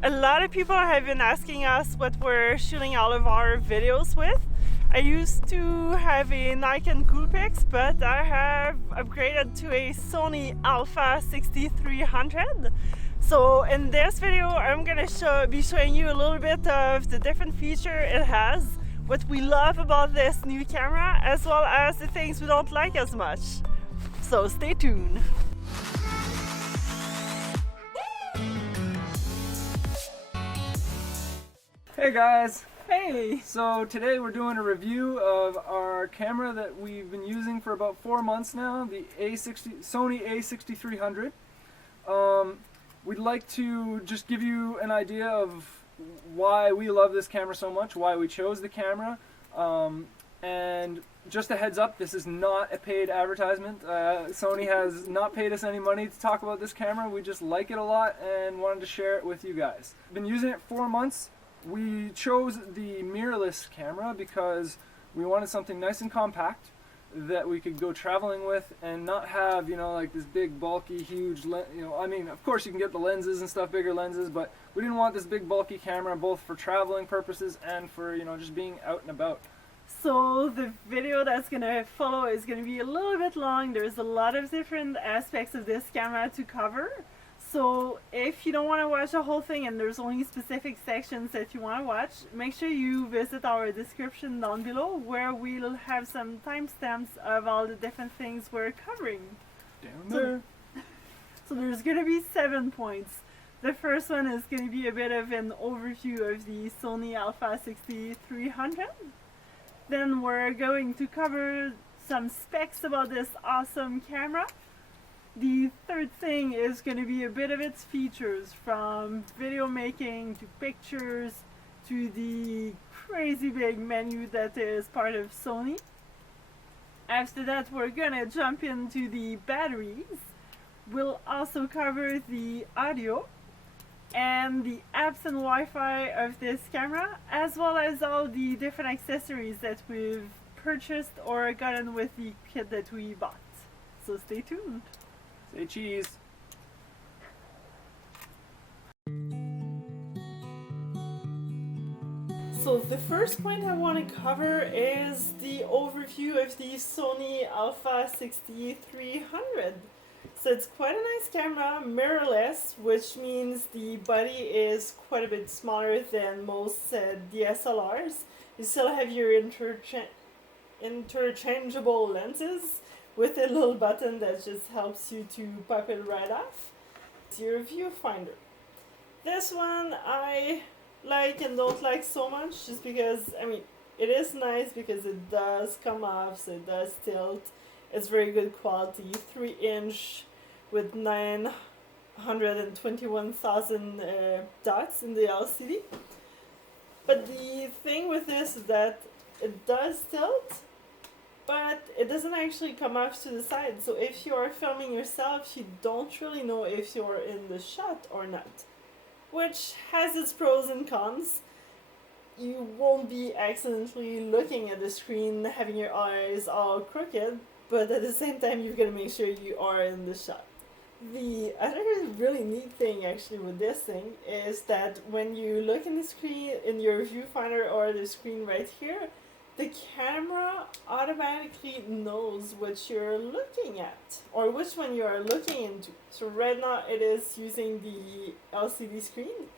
A lot of people have been asking us what we're shooting all of our videos with. I used to have a Nikon Coolpix, but I have upgraded to a Sony a6300. So in this video I'm gonna be showing you a little bit of the different feature it has, what we love about this new camera, as well as the things we don't like as much. So stay tuned. Hey guys! Hey! So today we're doing a review of our camera that we've been using for about 4 months now, the Sony a6300. We'd like to just give you an idea of why we love this camera so much, why we chose the camera, and just a heads up, this is not a paid advertisement. Sony has not paid us any money to talk about this camera. We just like it a lot and wanted to share it with you guys. Been using it 4 months. We chose the mirrorless camera because we wanted something nice and compact that we could go traveling with and not have, like this big bulky huge I mean, of course you can get the lenses and stuff, bigger lenses, but we didn't want this big bulky camera both for traveling purposes and for, just being out and about. So the video that's gonna follow is gonna be a little bit long. There's a lot of different aspects of this camera to cover. So if you don't want to watch the whole thing and there's only specific sections that you want to watch, make sure you visit our description down below where we'll have some timestamps of all the different things we're covering. Down there. So there's going to be 7 points. The first one is going to be a bit of an overview of the Sony a6300. Then we're going to cover some specs about this awesome camera. The third thing is going to be a bit of its features, from video making to pictures to the crazy big menu that is part of Sony. After that, we're going to jump into the batteries. We'll also cover the audio and the apps and Wi-Fi of this camera, as well as all the different accessories that we've purchased or gotten with the kit that we bought. So stay tuned. Say cheese. So the first point I want to cover is the overview of the Sony a6300. So it's quite a nice camera, mirrorless, which means the body is quite a bit smaller than most DSLRs. You still have your interchangeable lenses with a little button that just helps you to pop it right off. It's your viewfinder. This one I like and don't like so much, just because, it is nice because it does come off, so it does tilt. It's very good quality, 3-inch with 921,000 dots in the LCD. But the thing with this is that it does tilt, but it doesn't actually come off to the side. So if you are filming yourself, you don't really know if you're in the shot or not, which has its pros and cons. You won't be accidentally looking at the screen, having your eyes all crooked, but at the same time you've got to make sure you are in the shot. The other really neat thing actually with this thing is that when you look in the screen, in your viewfinder or the screen right here, the camera automatically knows what you're looking at, or which one you are looking into. So right now it is using the LCD screen,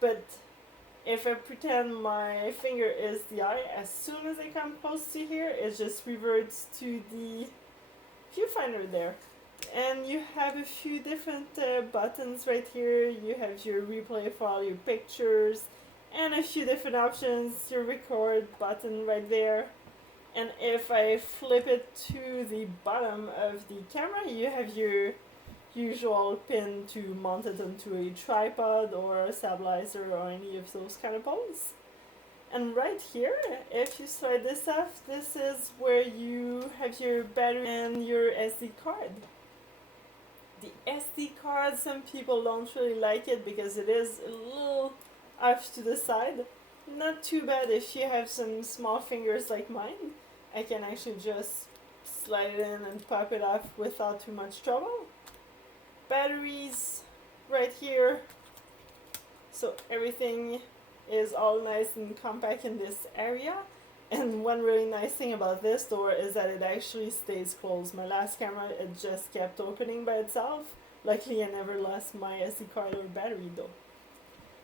but if I pretend my finger is the eye, as soon as I come close to here, it just reverts to the viewfinder there. And you have a few different buttons right here. You have your replay for all your pictures, and a few different options, your record button right there. And if I flip it to the bottom of the camera, you have your usual pin to mount it onto a tripod or a stabilizer or any of those kind of poles. And right here, if you slide this off, this is where you have your battery and your SD card. The SD card, some people don't really like it because it is a little off to the side. Not too bad if you have some small fingers like mine. I can actually just slide it in and pop it off without too much trouble. Batteries right here. So everything is all nice and compact in this area. And one really nice thing about this door is that it actually stays closed. My last camera, it just kept opening by itself. Luckily, I never lost my SD card or battery though.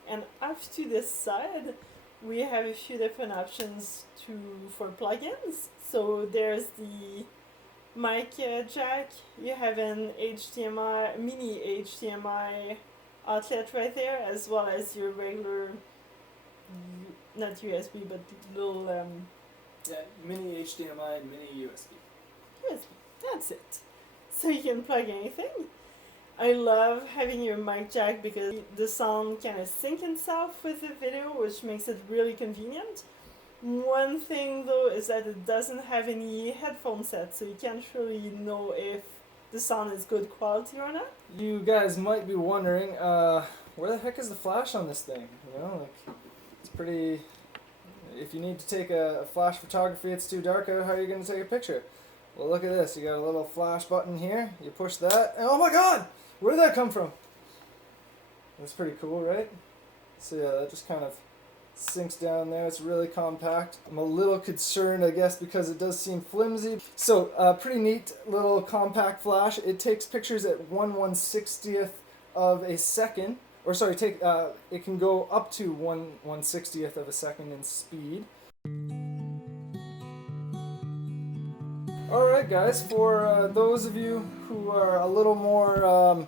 And off to this side, we have a few different options for plugins. So there's the mic jack. You have an HDMI, mini HDMI outlet right there, as well as your regular, not USB, but little mini HDMI and mini USB. USB. That's it. So you can plug anything. I love having your mic jack because the sound kind of syncs itself with the video, which makes it really convenient. One thing though is that it doesn't have any headphone set, so you can't really know if the sound is good quality or not. You guys might be wondering, where the heck is the flash on this thing? You know, like, it's pretty. If you need to take a flash photography, it's too dark out, how are you going to take a picture? Well, look at this. You got a little flash button here. You push that, and oh my god! Where did that come from? That's pretty cool, right? So yeah, that just kind of sinks down there. It's really compact. I'm a little concerned, I guess, because it does seem flimsy. So, pretty neat little compact flash. It takes pictures at 1/160th of a second. Or sorry, it can go up to 1/160th of a second in speed. Alright guys, for those of you who are a little more,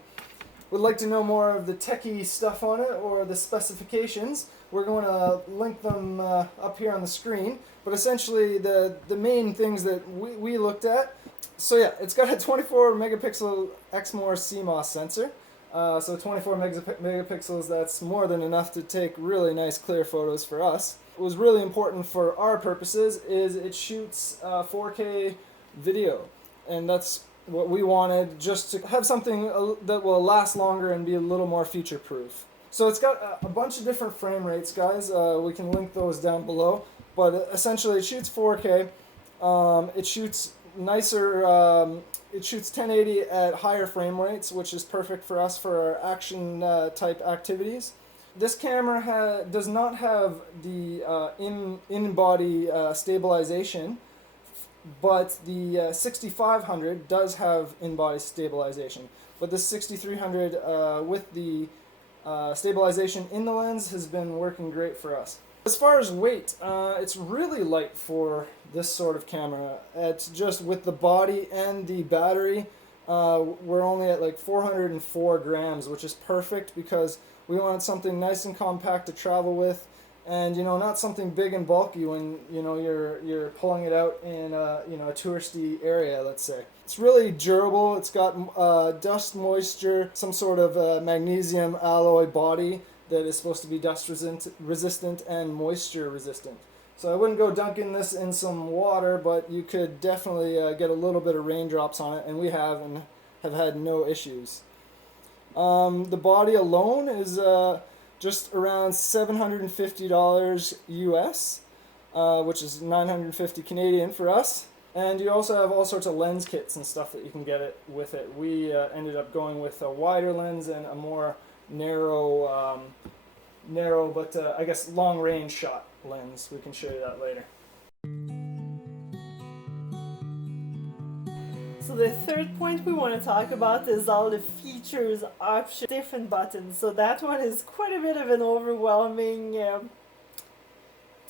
would like to know more of the techie stuff on it or the specifications, we're going to link them up here on the screen. But essentially the main things that we looked at, so yeah, it's got a 24 megapixel Exmor CMOS sensor. So 24 megapixels, that's more than enough to take really nice clear photos for us. What was really important for our purposes is it shoots 4K video, and that's what we wanted, just to have something that will last longer and be a little more future proof. So it's got a bunch of different frame rates, guys. We can link those down below, but essentially it shoots 4K. It shoots nicer, it shoots 1080 at higher frame rates, which is perfect for us for our action type activities. This camera does not have the in-body stabilization, but the 6500 does have in-body stabilization. But the 6300 with the stabilization in the lens has been working great for us. As far as weight, it's really light for this sort of camera. It's just with the body and the battery, we're only at like 404 grams, which is perfect because we wanted something nice and compact to travel with, and you know, not something big and bulky when you know you're pulling it out in a touristy area, let's say. It's really durable. It's got dust, moisture, some sort of magnesium alloy body that is supposed to be dust resistant and moisture resistant. So I wouldn't go dunking this in some water, but you could definitely get a little bit of raindrops on it, and we have, and have had no issues. The body alone is just around $750 US, which is 950 Canadian for us. And you also have all sorts of lens kits and stuff that you can get it with it. We ended up going with a wider lens and a more narrow but I guess long range shot lens. We can show you that later. So the third point we want to talk about is all the features, options, different buttons. So that one is quite a bit of an overwhelming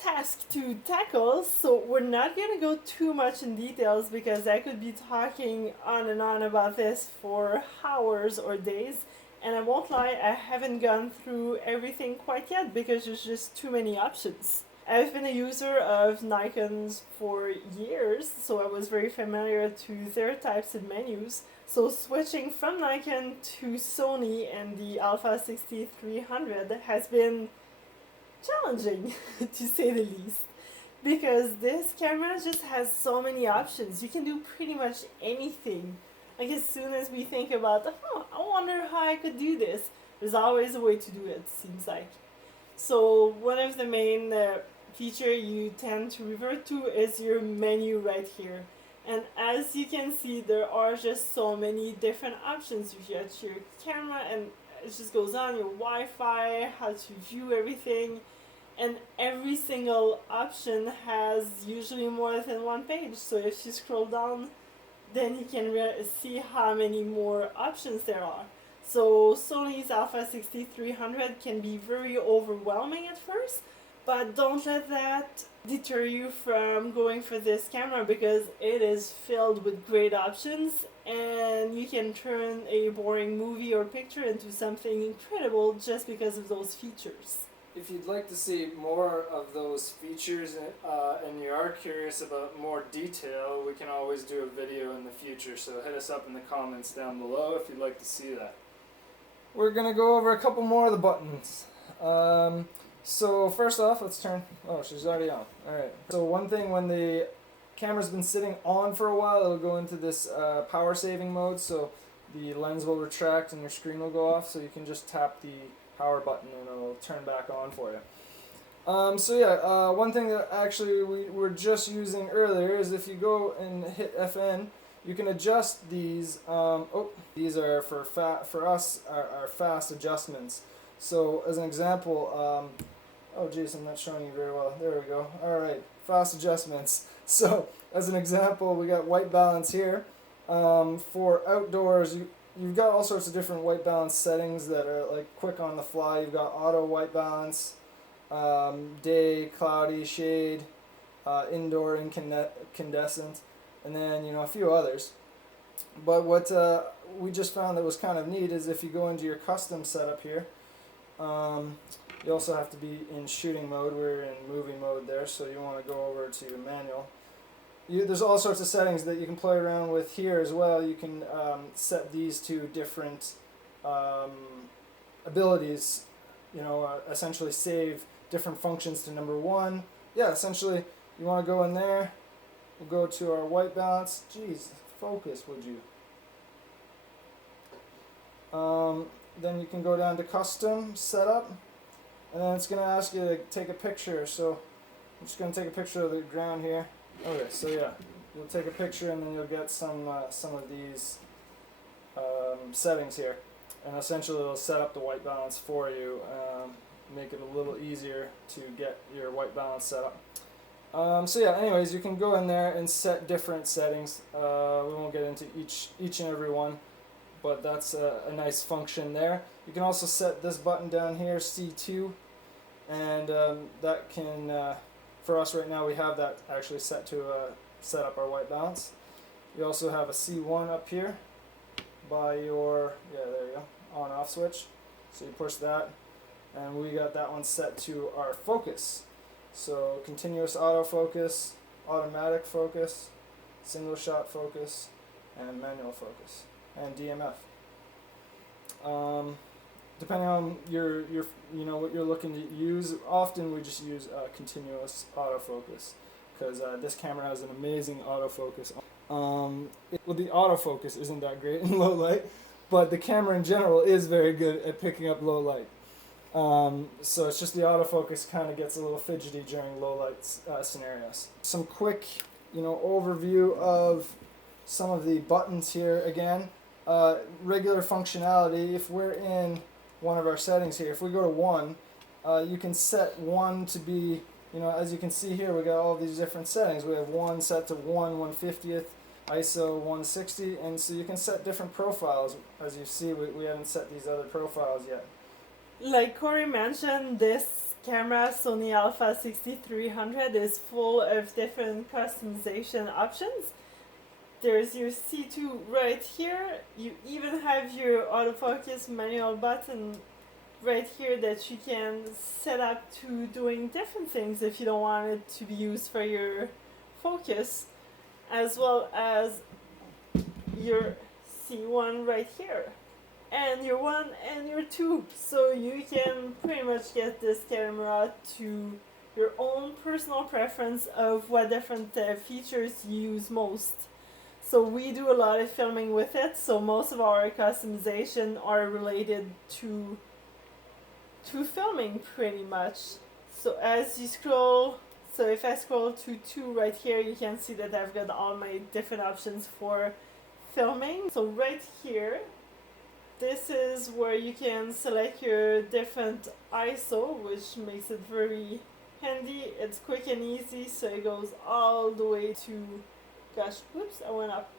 task to tackle. So we're not going to go too much in details because I could be talking on and on about this for hours or days. And I won't lie, I haven't gone through everything quite yet because there's just too many options. I've been a user of Nikon's for years, so I was very familiar to their types of menus. So switching from Nikon to Sony and the a6300 has been challenging, to say the least. Because this camera just has so many options. You can do pretty much anything. Like as soon as we think about, oh, I wonder how I could do this, there's always a way to do it, seems like. So one of the main feature you tend to revert to is your menu right here. And as you can see, there are just so many different options. You get your camera, and it just goes on your Wi-Fi, how to view everything, and every single option has usually more than one page. So if you scroll down, then you can see how many more options there are. So Sony's a6300 can be very overwhelming at first, but don't let that deter you from going for this camera, because it is filled with great options and you can turn a boring movie or picture into something incredible just because of those features. If you'd like to see more of those features and you are curious about more detail, we can always do a video in the future, so hit us up in the comments down below if you'd like to see that. We're going to go over a couple more of the buttons. So first off, let's turn, oh, she's already on. Alright, so one thing, when the camera's been sitting on for a while, it'll go into this power saving mode, so the lens will retract and your screen will go off, so you can just tap the power button and it'll turn back on for you. So yeah, one thing that actually we were just using earlier is if you go and hit FN, you can adjust these. These are for us are fast adjustments. So as an example, oh geez, I'm not showing you very well. There we go. All right, fast adjustments. So as an example, we got white balance here. For outdoors, you've got all sorts of different white balance settings that are like quick on the fly. You've got auto white balance, day, cloudy, shade, indoor, incandescent, and then a few others. But what we just found that was kind of neat is if you go into your custom setup here, you also have to be in shooting mode. We're in movie mode there, so you want to go over to manual. There's all sorts of settings that you can play around with here as well. You can set these to different abilities, essentially save different functions to number one. Yeah, essentially you want to go in there, we'll go to our white balance. Jeez, focus, would you? Then you can go down to custom setup, and then it's going to ask you to take a picture. So I'm just going to take a picture of the ground here. Okay, so yeah, you'll take a picture and then you'll get some of these settings here, and essentially it'll set up the white balance for you, make it a little easier to get your white balance set up. So yeah, anyways, you can go in there and set different settings. We won't get into each and every one, but that's a nice function there. You can also set this button down here, C2, and that can, for us right now, we have that actually set to set up our white balance. You also have a C1 up here by your, there you go, on off switch. So you push that, and we got that one set to our focus. So continuous autofocus, automatic focus, single shot focus, and manual focus, and DMF. Depending on your what you're looking to use, often we just use continuous autofocus, because this camera has an amazing autofocus. Well, the autofocus isn't that great in low light, but the camera in general is very good at picking up low light. So it's just the autofocus kind of gets a little fidgety during low light scenarios. Some quick, overview of some of the buttons here. Again, regular functionality. If we're in one of our settings here, if we go to 1, you can set 1 to be, as you can see here, we got all these different settings. We have 1 set to 1/150th, ISO 160, and so you can set different profiles. As you see, we haven't set these other profiles yet. Like Corey mentioned, this camera, Sony a6300, is full of different customization options. There's your C2 right here. You even have your autofocus manual button right here that you can set up to doing different things if you don't want it to be used for your focus, as well as your C1 right here, and your 1 and your 2. So you can pretty much get this camera to your own personal preference of what different features you use most. So we do a lot of filming with it, so most of our customization are related to filming pretty much. So as you scroll, so if I scroll to 2 right here, you can see that I've got all my different options for filming. So right here, this is where you can select your different ISO, which makes it very handy. It's quick and easy, so it goes all the way to, gosh, whoops, I went up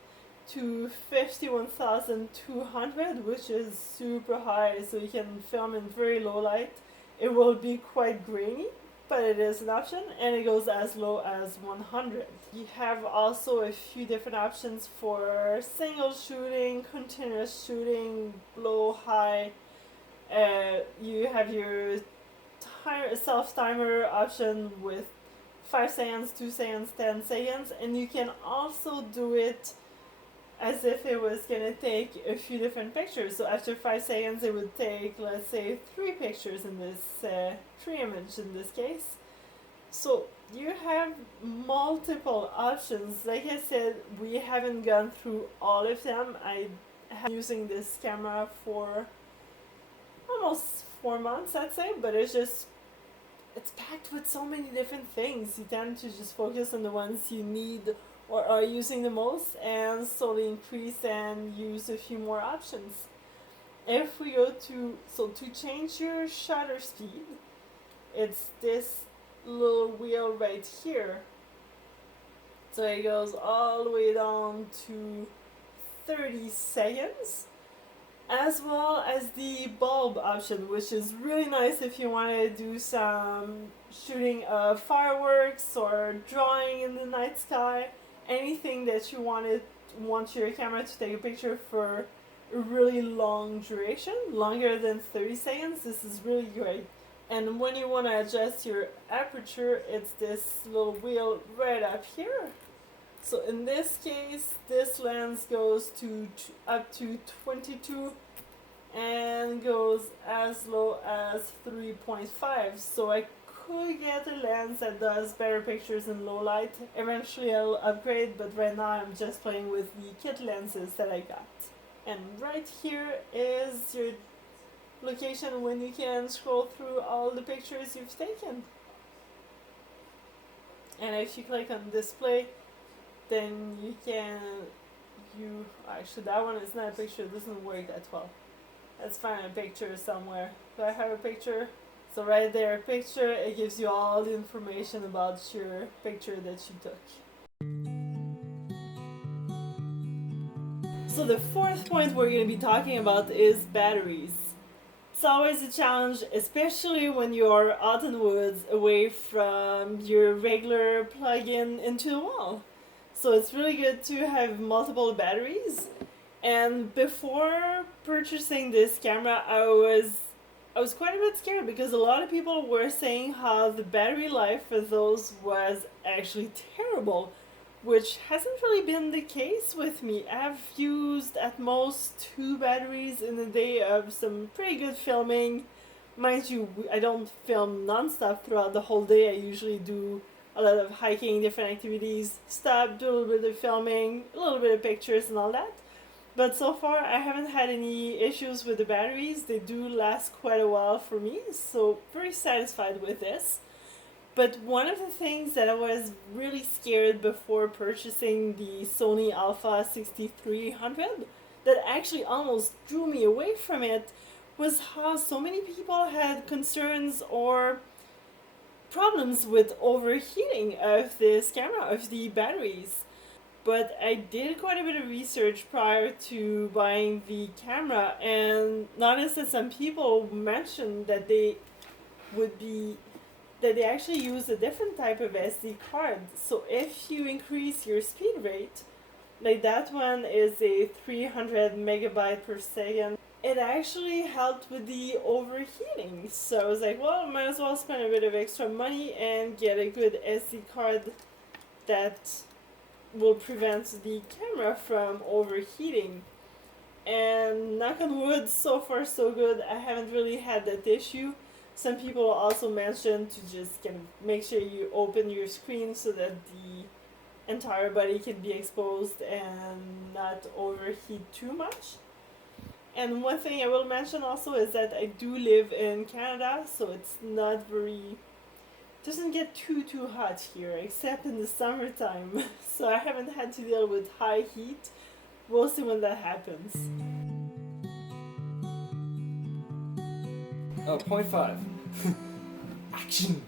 to 51,200, which is super high, so you can film in very low light. It will be quite grainy, but it is an option, and it goes as low as 100. You have also a few different options for single shooting, continuous shooting, low, high. You have your self-timer option with 5 seconds, 2 seconds, 10 seconds, and you can also do it as if it was gonna take a few different pictures. So after 5 seconds it would take, let's say, 3 pictures in this, 3 images in this case. So you have multiple options. Like I said, we haven't gone through all of them. I have been using this camera for almost 4 months, I'd say, but it's packed with so many different things. You tend to just focus on the ones you need or are using the most and slowly increase and use a few more options. If we go to change your shutter speed, it's this little wheel right here. So it goes all the way down to 30 seconds, as well as the bulb option, which is really nice if you want to do some shooting of fireworks or drawing in the night sky, anything that you want your camera to take a picture for a really long duration, longer than 30 seconds. This is really great. And when you want to adjust your aperture, it's this little wheel right up here. So in this case, this lens goes to up to 22 and goes as low as 3.5. So I could get a lens that does better pictures in low light. Eventually I'll upgrade, but right now I'm just playing with the kit lenses that I got. And right here is your location when you can scroll through all the pictures you've taken. And if you click on display, then actually that one is not a picture, it doesn't work that well. Let's find a picture somewhere. Do I have a picture? So right there, picture, it gives you all the information about your picture that you took. So the fourth point we're going to be talking about is batteries. It's always a challenge, especially when you're out in the woods, away from your regular plug-in into the wall. So it's really good to have multiple batteries. And before purchasing this camera, I was quite a bit scared because a lot of people were saying how the battery life for those was actually terrible, which hasn't really been the case with me. I've used at most 2 batteries in a day of some pretty good filming. Mind you, I don't film non-stop throughout the whole day. I usually do a lot of hiking, different activities, stop, do a little bit of filming, a little bit of pictures and all that. But so far I haven't had any issues with the batteries. They do last quite a while for me, so very satisfied with this. But one of the things that I was really scared before purchasing the Sony a6300 that actually almost drew me away from it was how so many people had concerns or problems with overheating of this camera, of the batteries. But I did quite a bit of research prior to buying the camera and noticed that some people mentioned that they actually use a different type of SD card. So if you increase your speed rate, like that one is a 300 megabyte per second, it actually helped with the overheating. So I was like, well, might as well spend a bit of extra money and get a good SD card that will prevent the camera from overheating. And knock on wood, so far so good. I haven't really had that issue. Some people also mentioned to just kind of make sure you open your screen so that the entire body can be exposed and not overheat too much. And one thing I will mention also is that I do live in Canada, so it's not doesn't get too hot here, except in the summertime. So I haven't had to deal with high heat, mostly when that happens. Oh, 0.5. Action!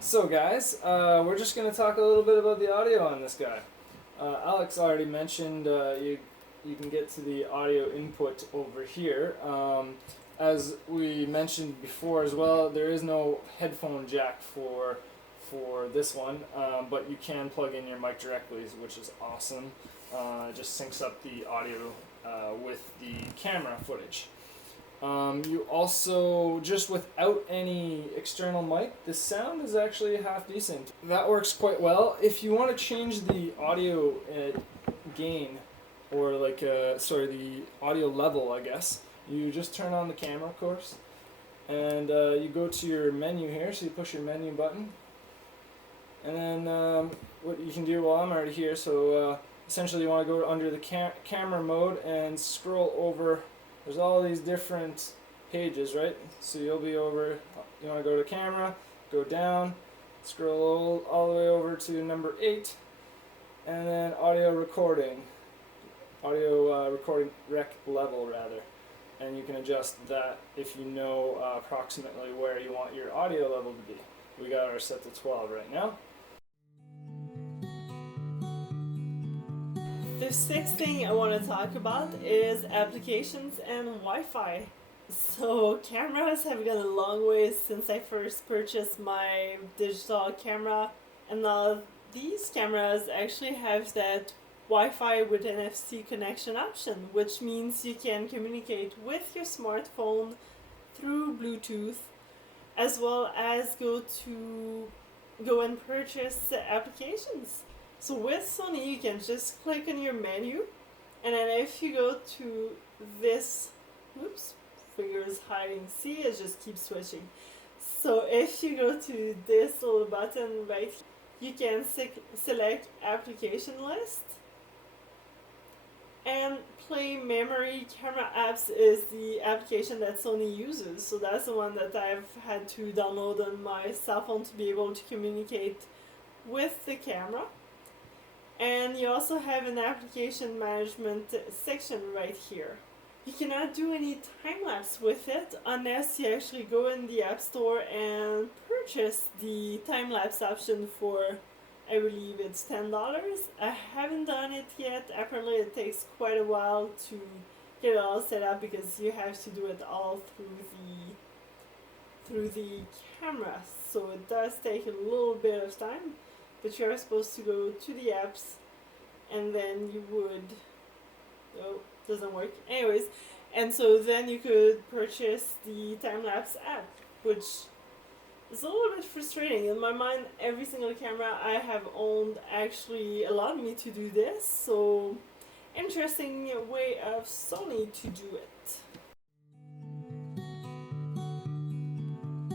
So guys, we're just going to talk a little bit about the audio on this guy. Alex already mentioned you can get to the audio input over here. As we mentioned before as well, there is no headphone jack for this one, but you can plug in your mic directly, which is awesome. It just syncs up the audio with the camera footage. You also, just without any external mic, the sound is actually half decent. That works quite well. If you want to change the audio gain, or like, the audio level, I guess, you just turn on the camera, of course, and you go to your menu here, so you push your menu button, and then what you can do, well, I'm already here, so essentially you want to go under the camera mode and scroll over. There's all these different pages, right? So you'll be over, you want to go to camera, go down, scroll all the way over to number 8, and then audio recording rec level rather. And you can adjust that if you know approximately where you want your audio level to be. We got ours set to 12 right now. The sixth thing I want to talk about is applications and Wi-Fi. So cameras have gone a long way since I first purchased my digital camera, and now these cameras actually have that Wi-Fi with NFC connection option, which means you can communicate with your smartphone through Bluetooth, as well as go and purchase applications. So with Sony, you can just click on your menu, and then if you go to this, oops, fingers hiding, see, it just keeps switching. So if you go to this little button right here, you can select application list, and Play Memory Camera Apps is the application that Sony uses. So that's the one that I've had to download on my cell phone to be able to communicate with the camera. And you also have an application management section right here. You cannot do any time-lapse with it unless you actually go in the App Store and purchase the time-lapse option for, I believe it's $10. I haven't done it yet. Apparently it takes quite a while to get it all set up because you have to do it all through the camera. So it does take a little bit of time. But you're supposed to go to the apps, and then you would, oh, doesn't work. Anyways, and so then you could purchase the time-lapse app, which is a little bit frustrating. In my mind, every single camera I have owned actually allowed me to do this, so interesting way of Sony to do it.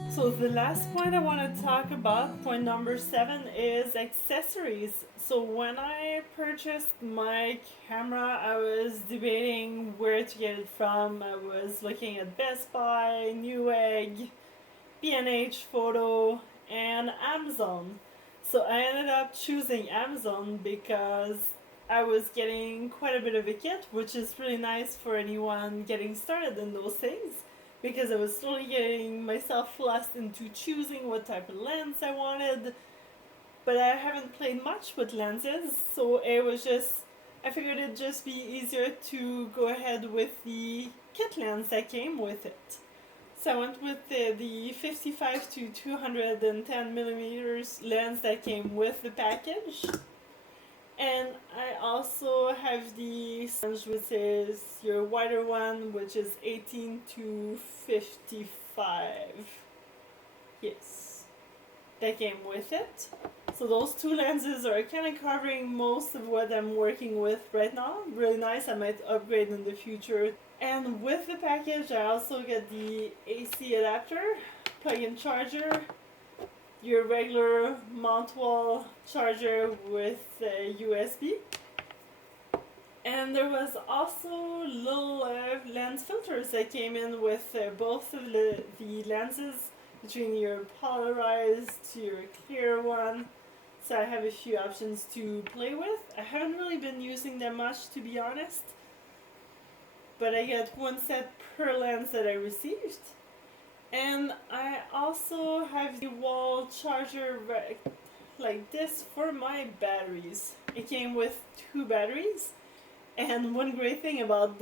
So the last point I want to talk about, point number 7, is accessories. So when I purchased my camera, I was debating where to get it from. I was looking at Best Buy, Newegg, B&H Photo, and Amazon. So I ended up choosing Amazon because I was getting quite a bit of a kit, which is really nice for anyone getting started in those things. Because I was slowly getting myself lost into choosing what type of lens I wanted, but I haven't played much with lenses, so I figured it'd just be easier to go ahead with the kit lens that came with it. So I went with the 55 to 210 millimeters lens that came with the package. And I also have the lens, which is your wider one, which is 18 to 55. Yes, that came with it. So those two lenses are kind of covering most of what I'm working with right now. Really nice. I might upgrade in the future. And with the package, I also get the AC adapter, plug-in charger, your regular mount wall charger with USB, and there was also little lens filters that came in with both of the lenses, between your polarized to your clear one. So I have a few options to play with. I haven't really been using them much, to be honest, but I get one set per lens that I received. And I also have the wall charger like this for my batteries. It came with 2 batteries. And one great thing about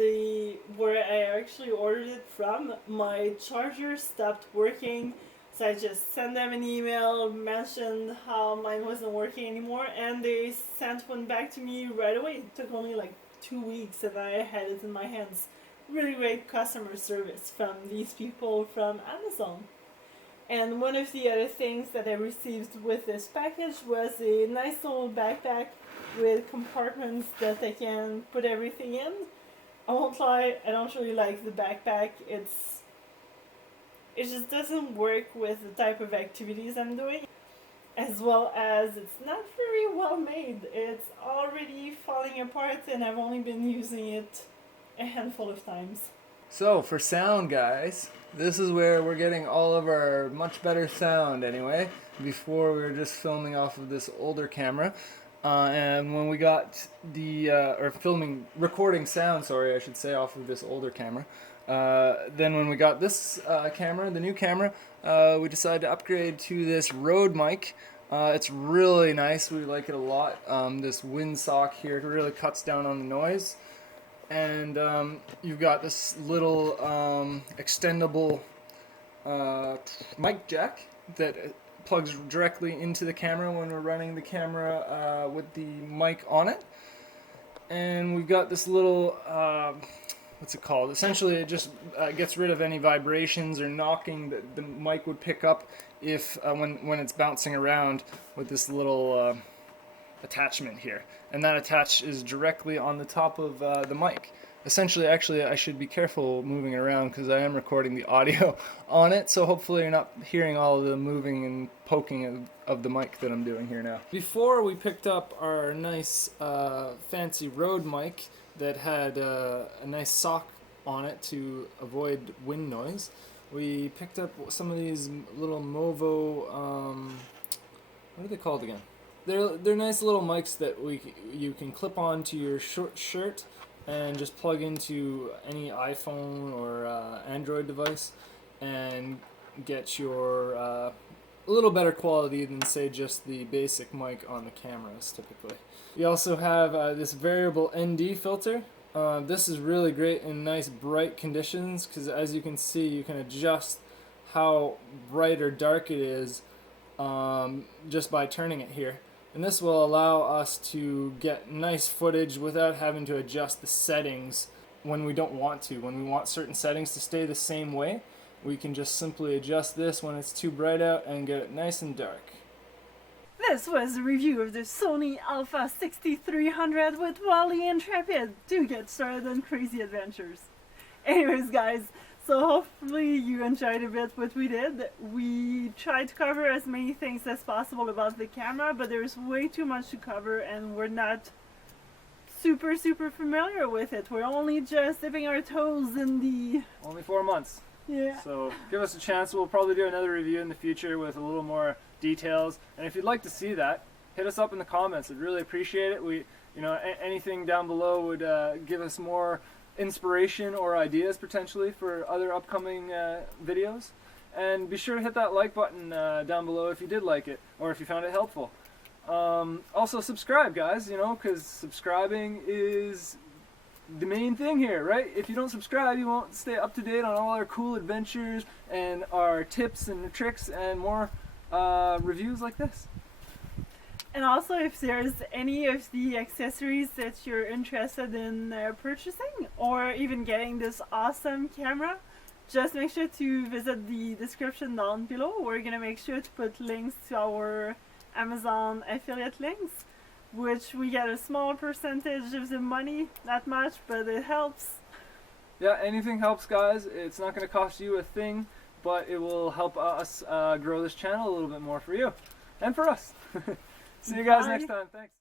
where I actually ordered it from, my charger stopped working. So I just sent them an email, mentioned how mine wasn't working anymore, and they sent one back to me right away. It took only like 2 weeks and I had it in my hands. Really great customer service from these people from Amazon. And one of the other things that I received with this package was a nice little backpack with compartments that I can put everything in. I won't lie, I don't really like the backpack. It just doesn't work with the type of activities I'm doing, as well as it's not very well made. It's already falling apart and I've only been using it a handful of times. So for sound, guys, this is where we're getting all of our much better sound anyway. Before we were just filming off of this older camera. And when we got recording sound, sorry, I should say, off of this older camera. Then when we got this camera, the new camera, we decided to upgrade to this Rode mic. It's really nice. We like it a lot. This windsock here really cuts down on the noise. And you've got this little extendable mic jack that plugs directly into the camera when we're running the camera with the mic on it. And we've got this little, what's it called? Essentially it just gets rid of any vibrations or knocking that the mic would pick up if when it's bouncing around, with this little attachment here. And that attach is directly on the top of the mic. Essentially, actually, I should be careful moving it around because I am recording the audio on it, so hopefully you're not hearing all of the moving and poking of the mic that I'm doing here now. Before we picked up our nice fancy Rode mic that had a nice sock on it to avoid wind noise, we picked up some of these little Movo, what are they called again? They're nice little mics that you can clip on to your short shirt and just plug into any iPhone or Android device and get your a little better quality than, say, just the basic mic on the cameras typically. We also have this variable ND filter. This is really great in nice bright conditions because, as you can see, you can adjust how bright or dark it is just by turning it here. And this will allow us to get nice footage without having to adjust the settings when we don't want to. When we want certain settings to stay the same way, we can just simply adjust this when it's too bright out and get it nice and dark. This was a review of the Sony a6300 with Wildly Intrepid. Do get started on crazy adventures. Anyways, guys, so hopefully you enjoyed a bit what we did. We tried to cover as many things as possible about the camera, but there's way too much to cover and we're not super familiar with it. We're only just dipping our toes in the... Only 4 months. Yeah. So give us a chance. We'll probably do another review in the future with a little more details. And if you'd like to see that, hit us up in the comments. I'd really appreciate it. Anything down below would give us more inspiration or ideas potentially for other upcoming videos. And be sure to hit that like button down below if you did like it or if you found it helpful. Also subscribe, guys, because subscribing is the main thing here, right? If you don't subscribe, you won't stay up to date on all our cool adventures and our tips and tricks and more reviews like this. And also, if there's any of the accessories that you're interested in purchasing or even getting this awesome camera, just make sure to visit the description down below. We're going to make sure to put links to our Amazon affiliate links, which we get a small percentage of the money, not much, but it helps. Yeah, anything helps, guys. It's not going to cost you a thing, but it will help us grow this channel a little bit more for you and for us. See you guys next time. Thanks.